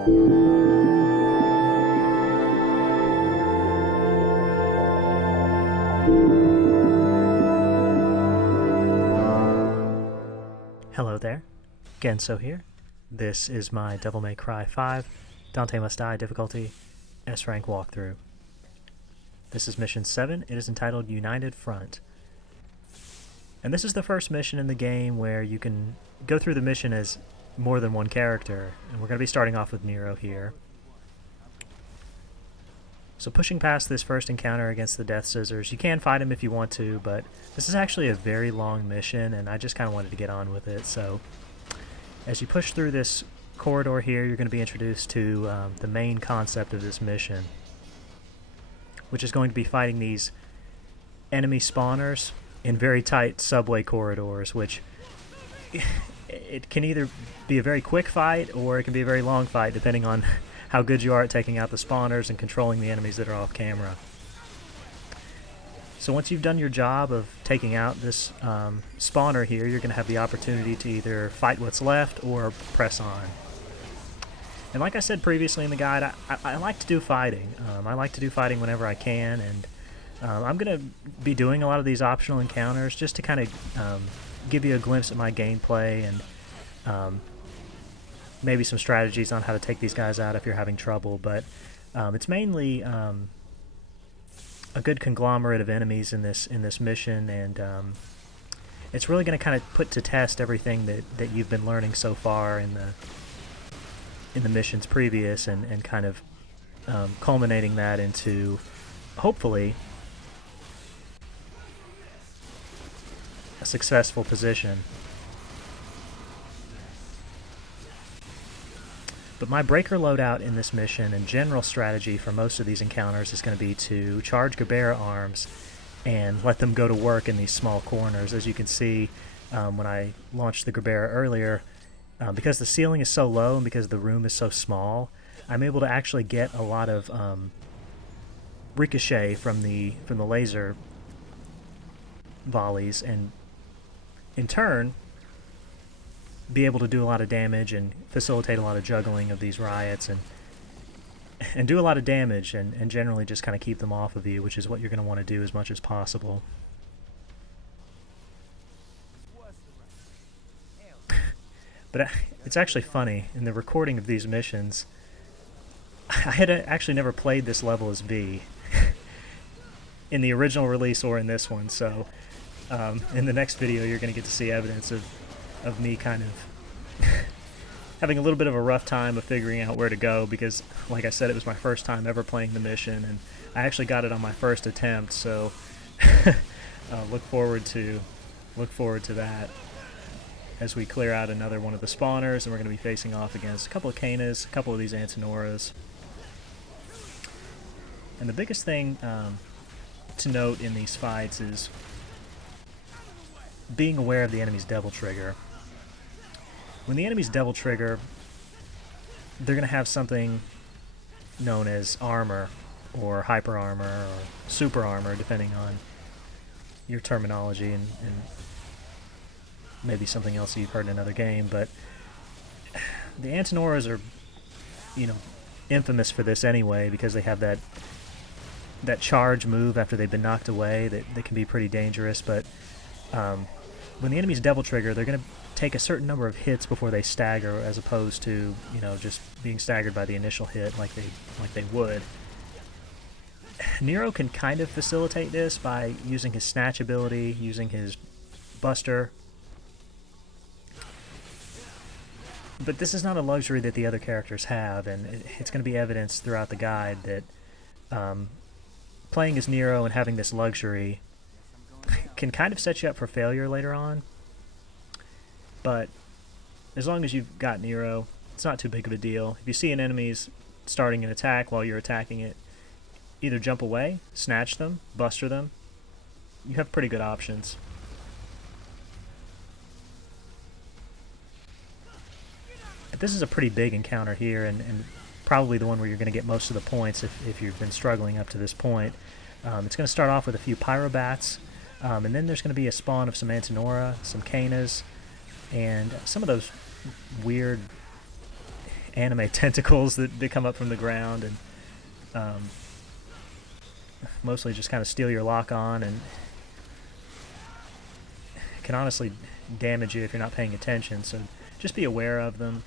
Hello there, Genso here. This is my Devil May Cry 5 Dante Must Die difficulty S-Rank walkthrough. This is mission 7. It is entitled United Front. And this is the first mission in the game where you can go through the mission as more than one character. And we're going to be starting off with Nero here. So pushing past this first encounter against the Death Scissors, you can fight him if you want to, but this is actually a very long mission, and I just kind of wanted to get on with it. So as you push through this corridor here, you're going to be introduced to the main concept of this mission, which is going to be fighting these enemy spawners in very tight subway corridors, which it can either be a very quick fight or it can be a very long fight, depending on how good you are at taking out the spawners and controlling the enemies that are off camera. So once you've done your job of taking out this spawner here, you're going to have the opportunity to either fight what's left or press on. And like I said previously in the guide, I like to do fighting. I like to do fighting whenever I can, and I'm going to be doing a lot of these optional encounters just to kind of give you a glimpse at my gameplay and maybe some strategies on how to take these guys out if you're having trouble. But it's mainly a good conglomerate of enemies in this mission, and it's really going to kind of put to test everything that you've been learning so far in the missions previous, and kind of culminating that into, hopefully, a successful position. But my breaker loadout in this mission and general strategy for most of these encounters is going to be to charge Gerbera arms and let them go to work in these small corners. As you can see, when I launched the Gerbera earlier, because the ceiling is so low and because the room is so small, I'm able to actually get a lot of ricochet from the laser volleys, and in turn be able to do a lot of damage and facilitate a lot of juggling of these riots and do a lot of damage and generally just kind of keep them off of you, which is what you're going to want to do as much as possible. But it's actually funny, in the recording of these missions, I had actually never played this level as V in the original release or in this one, so in the next video you're going to get to see evidence of me kind of having a little bit of a rough time of figuring out where to go, because like I said, it was my first time ever playing the mission, and I actually got it on my first attempt, so look forward to that as we clear out another one of the spawners, and we're going to be facing off against a couple of Canas, a couple of these Antinoras. And the biggest thing to note in these fights is being aware of the enemy's Devil Trigger. When the enemy's Devil Trigger, they're going to have something known as armor, or hyper armor, or super armor, depending on your terminology, and maybe something else you've heard in another game. But the Antinoras are, infamous for this anyway, because they have that charge move after they've been knocked away that can be pretty dangerous. But when the enemy's Devil Trigger, they're going to take a certain number of hits before they stagger, as opposed to, just being staggered by the initial hit like they would. Nero can kind of facilitate this by using his snatch ability, using his buster. But this is not a luxury that the other characters have, and it's going to be evidenced throughout the guide that playing as Nero and having this luxury can kind of set you up for failure later on. But as long as you've got Nero, it's not too big of a deal. If you see an enemy's starting an attack while you're attacking it, either jump away, snatch them, buster them. You have pretty good options. But this is a pretty big encounter here, and probably the one where you're going to get most of the points if you've been struggling up to this point. It's going to start off with a few Pyrobats, and then there's going to be a spawn of some Antinora, some Canas, and some of those weird anime tentacles that come up from the ground, and mostly just kind of steal your lock on, and can honestly damage you if you're not paying attention, so just be aware of them.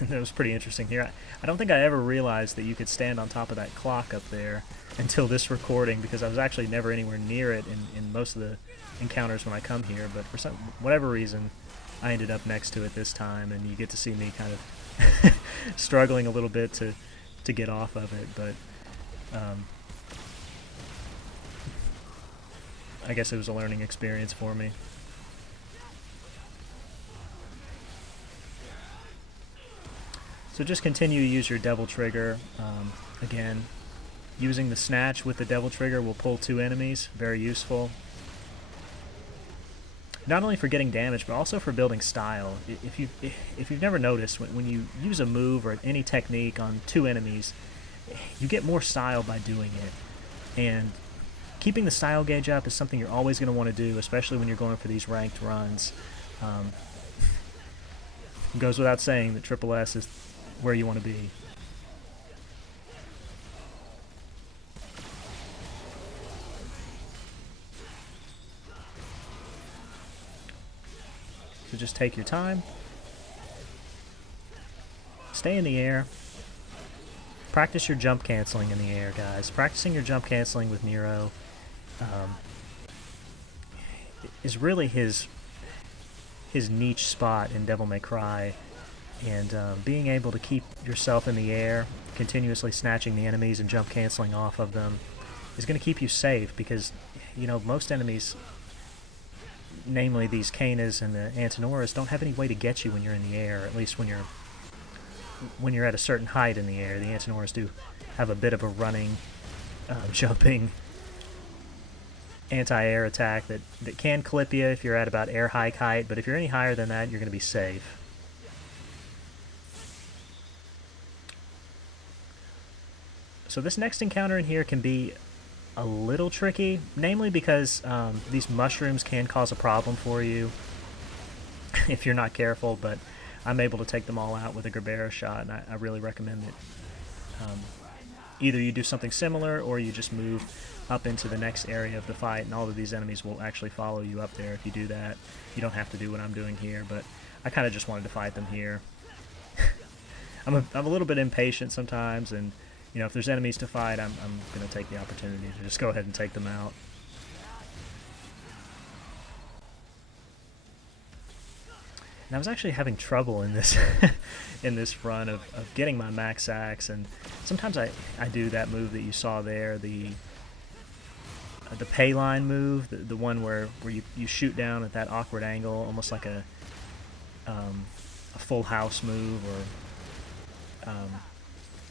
That was pretty interesting here. I don't think I ever realized that you could stand on top of that clock up there until this recording, because I was actually never anywhere near it in most of the encounters when I come here, but for whatever reason I ended up next to it this time, and you get to see me kind of struggling a little bit to get off of it, but I guess it was a learning experience for me. So just continue to use your devil trigger. Again, using the snatch with the devil trigger will pull 2 enemies, very useful. Not only for getting damage, but also for building style. If you've never noticed, when you use a move or any technique on 2 enemies, you get more style by doing it. And keeping the style gauge up is something you're always going to want to do, especially when you're going for these ranked runs. It goes without saying that Triple S is where you want to be. So just take your time. Stay in the air. Practice your jump canceling in the air, guys. Practicing your jump canceling with Nero is really his niche spot in Devil May Cry. And being able to keep yourself in the air, continuously snatching the enemies and jump canceling off of them, is going to keep you safe, because, you know, most enemies, namely these Kanas and the Antinoras, don't have any way to get you when you're in the air, at least when you're at a certain height in the air. The Antinoras do have a bit of a running, jumping anti-air attack that can clip you if you're at about air hike height, but if you're any higher than that, you're going to be safe. So this next encounter in here can be a little tricky, namely because these mushrooms can cause a problem for you if you're not careful, but I'm able to take them all out with a Gerbera shot, and I really recommend that either you do something similar or you just move up into the next area of the fight, and all of these enemies will actually follow you up there if you do that. You don't have to do what I'm doing here, but I kind of just wanted to fight them here. I'm a little bit impatient sometimes, and you know, if there's enemies to fight, I'm going to take the opportunity to just go ahead and take them out. And I was actually having trouble in this in this run of getting my max axe, and sometimes I do that move that you saw there, the pay line move, the one where you shoot down at that awkward angle, almost like a full house move, or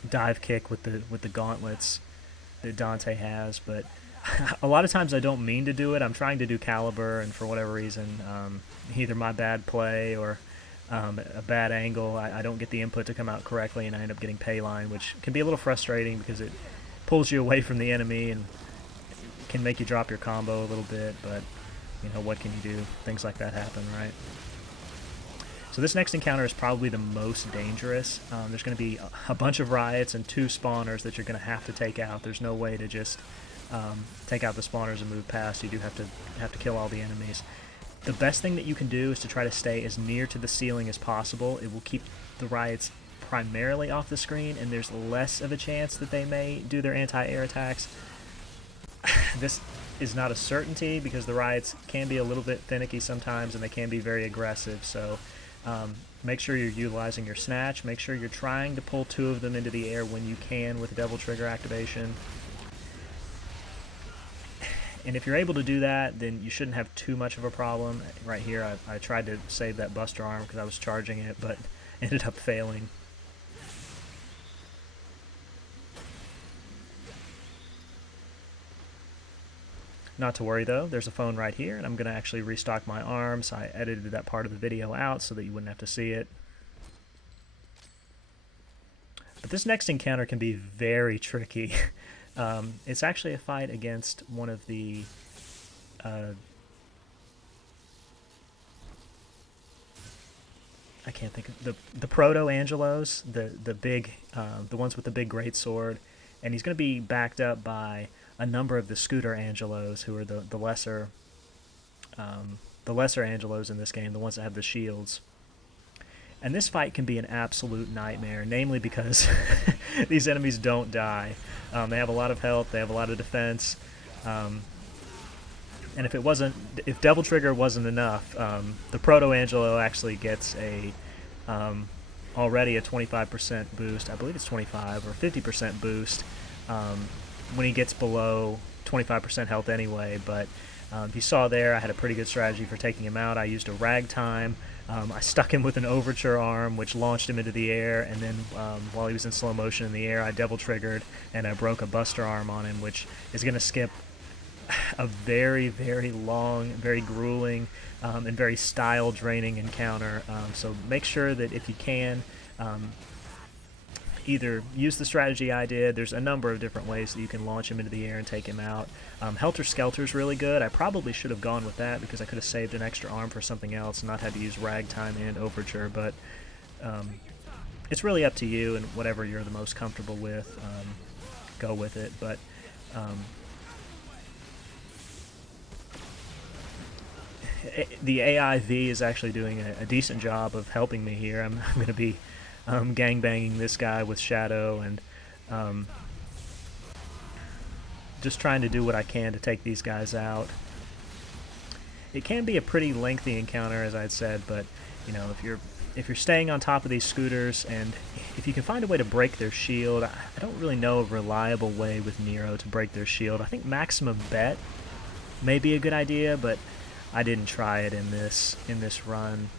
dive kick with the gauntlets that Dante has. But a lot of times I don't mean to do it. I'm trying to do caliber, and for whatever reason, either my bad play or a bad angle, I don't get the input to come out correctly, and I end up getting pay line, which can be a little frustrating because it pulls you away from the enemy and can make you drop your combo a little bit. But you know, what can you do? Things like that happen, right? So this next encounter is probably the most dangerous. There's going to be a bunch of riots and 2 spawners that you're going to have to take out. There's no way to just take out the spawners and move past. You do have to kill all the enemies. The best thing that you can do is to try to stay as near to the ceiling as possible. It will keep the riots primarily off the screen, and there's less of a chance that they may do their anti-air attacks. This is not a certainty because the riots can be a little bit finicky sometimes, and they can be very aggressive. So make sure you're utilizing your snatch. Make sure you're trying to pull 2 of them into the air when you can with Devil Trigger activation. And if you're able to do that, then you shouldn't have too much of a problem. Right here, I tried to save that Buster Arm because I was charging it, but ended up failing. Not to worry though, there's a phone right here, and I'm going to actually restock my arms. I edited that part of the video out so that you wouldn't have to see it. But this next encounter can be very tricky. It's actually a fight against one of the I I can't think of the proto Angelos, the big the ones with the big great sword, and he's going to be backed up by a number of the scooter Angelos, who are the lesser Angelos in this game, the ones that have the shields. And this fight can be an absolute nightmare, namely because these enemies don't die. They have a lot of health, they have a lot of defense, and if Devil Trigger wasn't enough, the Proto Angelo actually gets already a 25% boost. I believe it's 25 or 50% boost when he gets below 25% health anyway. But if you saw there, I had a pretty good strategy for taking him out. I used a ragtime. I stuck him with an overture arm, which launched him into the air, and then while he was in slow motion in the air, I Devil Triggered, and I broke a Buster arm on him, which is going to skip a very, very long, very grueling, and very style-draining encounter. So make sure that if you can, either use the strategy I did. There's a number of different ways that you can launch him into the air and take him out. Helter Skelter's really good. I probably should have gone with that because I could have saved an extra arm for something else and not had to use Ragtime and Overture, but it's really up to you, and whatever you're the most comfortable with, go with it. But the AIV is actually doing a decent job of helping me here. I'm going to be gangbanging this guy with Shadow, and just trying to do what I can to take these guys out. It can be a pretty lengthy encounter, as I had said, but you know, if you're staying on top of these scooters, and if you can find a way to break their shield, I don't really know a reliable way with Nero to break their shield. I think Maximum Bet may be a good idea, but I didn't try it in this run.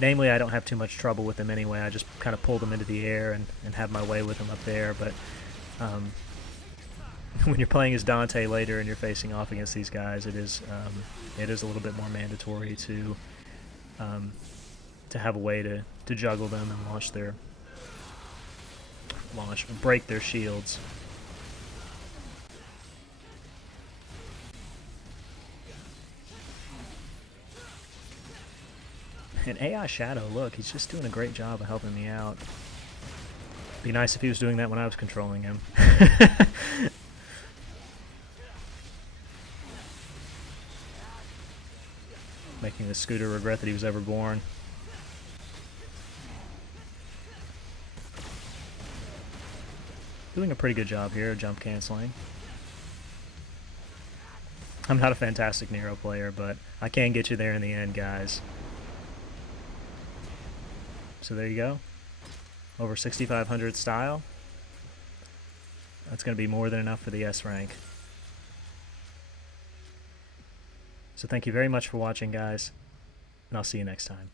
Namely, I don't have too much trouble with them anyway. I just kind of pull them into the air and have my way with them up there. But when you're playing as Dante later and you're facing off against these guys, it is a little bit more mandatory to have a way to juggle them and break their shields. And AI Shadow, look, he's just doing a great job of helping me out. Be nice if he was doing that when I was controlling him. Making the scooter regret that he was ever born. Doing a pretty good job here, jump canceling. I'm not a fantastic Nero player, but I can get you there in the end, guys. So there you go. Over 6,500 style. That's going to be more than enough for the S rank. So thank you very much for watching, guys, and I'll see you next time.